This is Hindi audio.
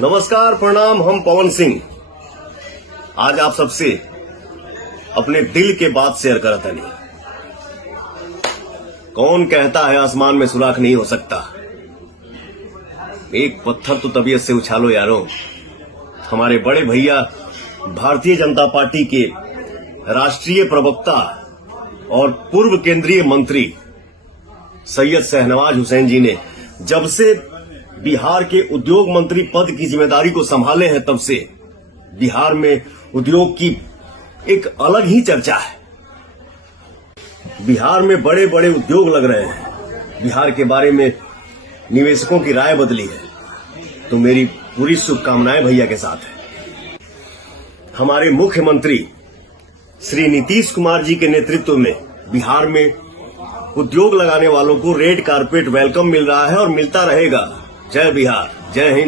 नमस्कार, प्रणाम। हम पवन सिंह आज आप सबसे अपने दिल के बात शेयर करत हनी। कौन कहता है आसमान में सुराख नहीं हो सकता। एक पत्थर तो तबीयत से उछालो यारो। हमारे बड़े भैया भारतीय जनता पार्टी के राष्ट्रीय प्रवक्ता और पूर्व केंद्रीय मंत्री सैयद शहनवाज हुसैन जी ने जब से बिहार के उद्योग मंत्री पद की जिम्मेदारी को संभाले हैं, तब से बिहार में उद्योग की एक अलग ही चर्चा है। बिहार में बड़े बड़े उद्योग लग रहे हैं। बिहार के बारे में निवेशकों की राय बदली है। तो मेरी पूरी शुभकामनाएं भैया के साथ है। हमारे मुख्यमंत्री श्री नीतीश कुमार जी के नेतृत्व में बिहार में उद्योग लगाने वालों को रेड कारपेट वेलकम मिल रहा है और मिलता रहेगा। जय बिहार, जय हिंद।